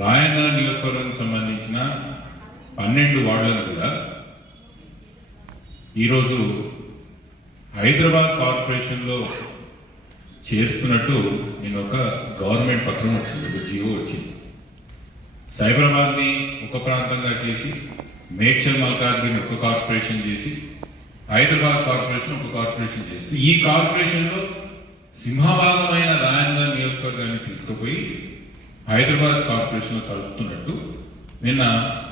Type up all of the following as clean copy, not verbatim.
రాయన్న నియోజకవర్గం సంబంధించిన 12 వార్డులను కూడా ఈరోజు హైదరాబాద్ కార్పొరేషన్లో చేస్తున్నట్టు నేను ఒక గవర్నమెంట్ పత్రం వచ్చింది, ఒక జియో వచ్చింది. సైబరాబాద్ని ఒక ప్రాంతంగా చేసి, మేడ్చల్ మల్కాజ్గిరిని ఒక కార్పొరేషన్ చేసి, హైదరాబాద్ కార్పొరేషన్ ఒక కార్పొరేషన్ చేస్తూ ఈ కార్పొరేషన్లో సింహభాగమైన రాయన్న నియోజకవర్గాన్ని తీసుకుపోయి హైదరాబాద్ కార్పొరేషన్లో కలుపుతున్నట్టు నిన్న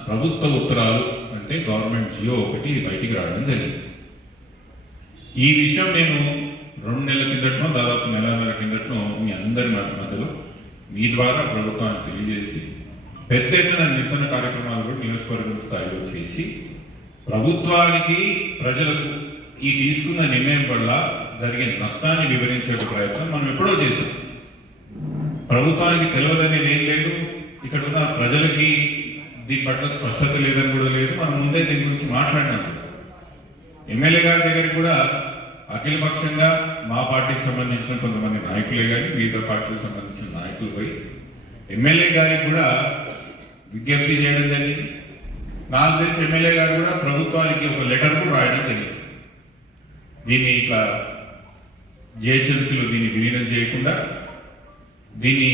ప్రభుత్వ ఉత్తరాలు అంటే గవర్నమెంట్ జియో ఒకటి బయటికి రావడం జరిగింది. ఈ విషయం నేను 2 నెలల కిందటనో దాదాపు నెలన్నర కిందటనో మీ అందరి మధ్యలో మీ ద్వారా ప్రభుత్వాన్ని తెలియజేసి పెద్ద ఎత్తున నిరసన కార్యక్రమాలు కూడా నియోజకవర్గం స్థాయిలో చేసి ప్రభుత్వానికి ప్రజలకు ఈ తీసుకున్న నిర్ణయం వల్ల జరిగిన నష్టాన్ని వివరించే ప్రయత్నం మనం ఎప్పుడో చేశాం. ప్రభుత్వానికి తెలియదనేది ఏం లేదు, ఇక్కడ ఉన్న ప్రజలకి దీని పట్ల స్పష్టత లేదని కూడా లేదు. మనం ముందే దీని గురించి మాట్లాడినాం. ఎమ్మెల్యే గారి దగ్గరికి కూడా అఖిలపక్షంగా మా పార్టీకి సంబంధించిన కొంతమంది నాయకులే కానీ మిగతా పార్టీలకు సంబంధించిన నాయకులు పోయి ఎమ్మెల్యే గారికి కూడా విజ్ఞప్తి చేయడం జరిగింది. నాకు తెలిసి ఎమ్మెల్యే గారు కూడా ప్రభుత్వానికి ఒక లెటర్ కూడా రాయడం జరిగింది. దీన్ని ఇట్లా జిహెచ్ఎంసీలో దీన్ని విలీనం చేయకుండా దీన్ని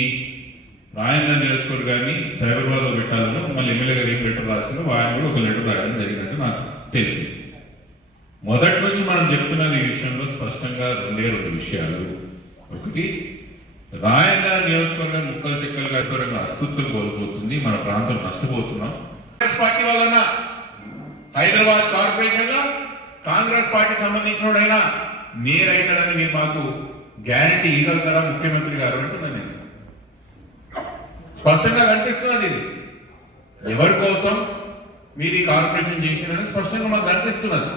రాయన్న నియోజకవర్గాన్ని సైబరాబాద్లో పెట్టాలని మళ్ళీ ఎమ్మెల్యే గారు ఏం లెటర్ రాసిందో ఆయన కూడా ఒక లెటర్ రాయడం జరిగినట్టు నాకు తెలిసింది. మొదటి నుంచి మనం చెప్తున్నది ఈ విషయంలో స్పష్టంగా 2 విషయాలు. ఒకటి, రాయన్న నియోజకవర్గం ముక్కలు చెక్కలుగా అస్తిత్వం కోల్పోతుంది, మన ప్రాంతం నష్టపోతున్నాం. కాంగ్రెస్ పార్టీ వలన హైదరాబాద్ కార్పొరేషన్ లో కాంగ్రెస్ పార్టీకి సంబంధించిన నేరైతాడని మీరు మాకు గ్యారంటీ ఇవ్వగలరా ముఖ్యమంత్రి గారు అంటున్నాను నేను. స్పష్టంగా కనిపిస్తున్నది ఇది ఎవరి కోసం మీరు ఈ కార్పొరేషన్ చేసినని స్పష్టంగా మాకు కనిపిస్తున్నది.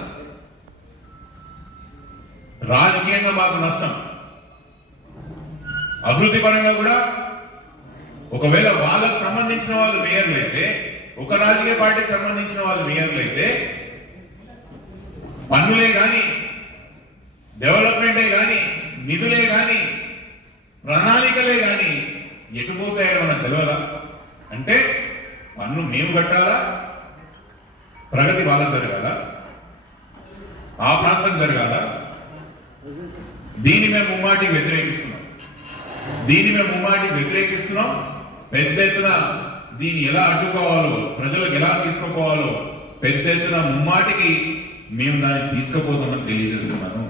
రాజకీయంగా మాకు నష్టం, అభివృద్ధి పరంగా కూడా. ఒకవేళ వాళ్ళకు సంబంధించిన వాళ్ళు మేయర్లు అయితే, ఒక రాజకీయ పార్టీకి సంబంధించిన వాళ్ళు మేయర్లు అయితే పన్నులే కానీ, డెవలప్మెంటే కానీ, నిధులే కానీ, ప్రణాళికలే కానీ ఎటుపోతాయో మనకు తెలియదా? అంటే పన్ను మేము కట్టాలా, ప్రగతి వాళ్ళకు జరగాల, ఆ ప్రాంతం జరగాల. దీన్ని మేము ముమ్మాటికి వ్యతిరేకిస్తున్నాం. పెద్ద ఎత్తున దీన్ని ఎలా అడ్డుకోవాలో, ప్రజలకు ఎలా తీసుకుపోవాలో పెద్ద ఎత్తున ముమ్మాటికి మేము దాన్ని తీసుకుపోతామని తెలియజేస్తున్నాను.